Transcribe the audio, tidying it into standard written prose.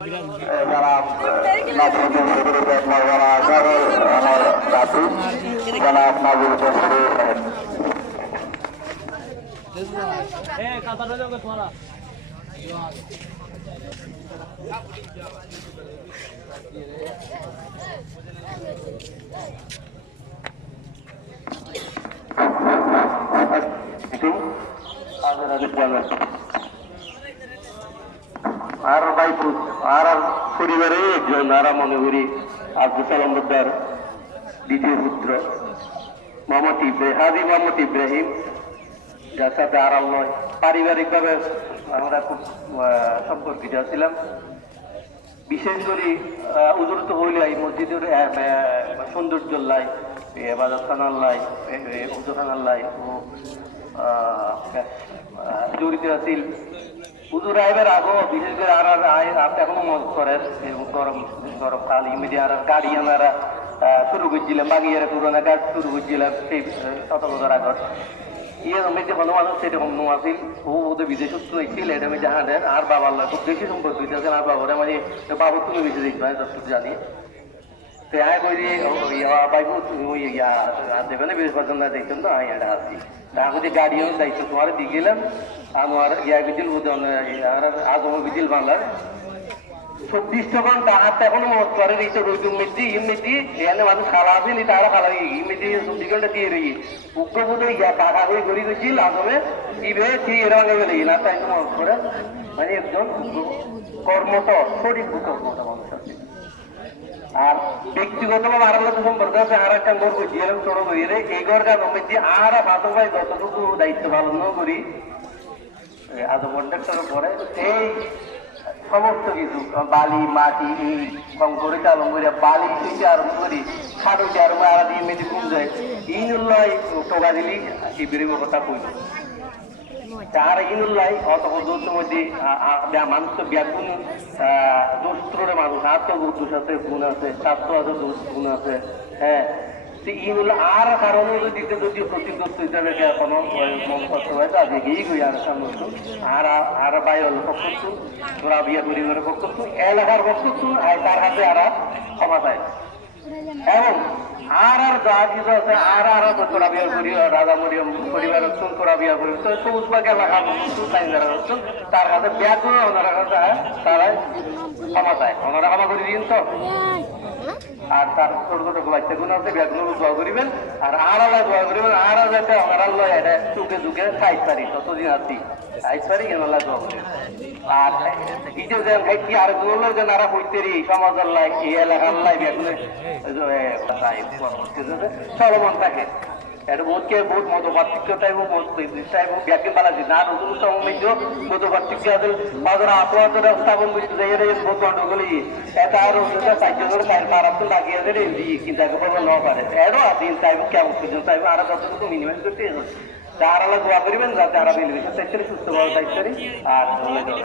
জনাব নাসিরুদ্দিন শরীফের মৌলানা আজহারের আমার নাতি জনাব নাজির চৌধুরী আর ভাইপুর আর পরিবারে একজন আর মনে করি আব্দুল সালাম বদ্দার দ্বিতীয় পুত্র মোহাম্মদ হাজি মোহাম্মদ ইব্রাহিম, যার সাথে আড়াল নয় পারিবারিকভাবে আমরা খুব সম্পর্কিত ছিলাম। বিশেষ করে উজরত হইলে এই মসজিদের সৌন্দর্য লাই এবাদত খানার লাই উজু খানার লাই ও জড়িত আছিল। হুজুর আইবার আগেও বিশেষ করে আর এখনো মত করেন গরম গরম কাল ইমিডিয়া আর গাড়ি আমরা শুরু করছিলাম, বাগিয়ারে পুরোনো গাছ শুরু করছিলাম সেই 7 বছর আগর। মেয়েছে কোনো মানুষ সেরকম নো আছিল, ও ওদের বিদেশ ছিল এটা মেয়ে জাহানের আর বাবার খুব বেশি সম্পর্ক হইতেছে। আর বাবার মানে বাবু তুমি বেশি দেখবে যতটুকু জানি। তো আয় কই বাইবু তুমি দেবে না বৃহস্পতি না দেখছেন তো আমি এটা আসছি তাকে যে গাড়িও দায়িত্ব তোমার দিয়ে গেলাম। আমার ইয়া বিজিল আজম বিজিল বাংলার 24 ঘন্টা হাত এখনো মত করে এই তো রোজ ইমেজি এখানে মানুষ খালা আছে তারা খালা ইমেজি 24 ঘন্টা দিয়ে রই উগ্রবোধ ইয়া টাকা হয়ে গড়ি গেছিল আজমে ইবে ঠিক এরা গেলে না তাই তো মত করে মানে একজন কর্মঠ সঠিক কর্মঠ মানুষ আছে। আর ব্যক্তিগতভাবে আর আলাদা সম্পর্ক আছে। আর একটা গর্ব জিয়ালাম ছোট করি রে এই গড়টা নমেছি আর ভাত ভাই যতটুকু দায়িত্ব পালন করি আজম কন্ট্রাক্টরের পরে এই সমস্ত কিছু বালি মাটি কঙ্করে চালন করি বালি থেকে আরম্ভ করি খাটুতে আরম্ভ আর দিয়ে মেয়েটি কম যায় ইনুল্লাই টোকা দিলি এই বেরিব কথা কইল আর ইনুল্লাই অত দোষের মধ্যে মানুষ তো ব্যাগুন দোস্ত্রে মানুষ আর তো দোষ আছে গুণ আছে স্বাস্থ্য আছে দোষ গুণ আছে। হ্যাঁ ইনুল আর কারণে যদি ক্ষতিগ্রস্ত হিসাবে কোনো মনস্ত হয়েছে আজকে গিয়ে গই আর সামনে আর বাইরের পক্ষ তোরা বিয়া পরিবারের পক্ষ এলাকার পক্ষ তার হাতে আর ক্ষমা চায় এবং আর যা কিছু আছে আর তোরা বিয়া করি রাজা মরিয়ম পরিবার হচ্ছেন তোরা বিয়া করি তো সবুজ বাগ এলাকার যারা হচ্ছেন তার কাছে বিয়া করে ওনারা কাছে তারাই ক্ষমা চায় ওনারা ক্ষমা করে দিন তো। আর তার ছোট ছোট বাচ্চাগুলো আছে ব্যাগগুলো দোয়া করিবেন আর আলাদা দোয়া করিবেন আর যাতে ওনারা লয় এটা চুকে চুকে খাইতে পারি ততদিন আছি খাইতে পারি এনারা দোয়া করি। আর দ্বিতীয় যে খাইছি আর গুলো যে নারা হইতে সমাজের লাই এই এলাকার লাই ব্যাগগুলো চলমান থাকে। এটা বোধকে বোধ মতপার্থক্য টাইপ টাইপ ব্যাখ্যা পালাছি না নতুন সমৃদ্ধ মতপার্থক্য আছে বাজার আত্মহত্যা স্থাপন করতে যাই বোধ গন্ডগোলি এটা আর চারজনের চায়ের পারাপ লাগিয়ে দেয় কিন্তু একেবারে ন পারে এরও আছে চাইব কেমন পর্যন্ত চাইব আর যতটুকু মিনিমাইজ করতে যার আলাদা দোয়া করিবেন যাতে আরা মিলবে সুস্থভাবে চাইতে পারি। আর ধন্যবাদ।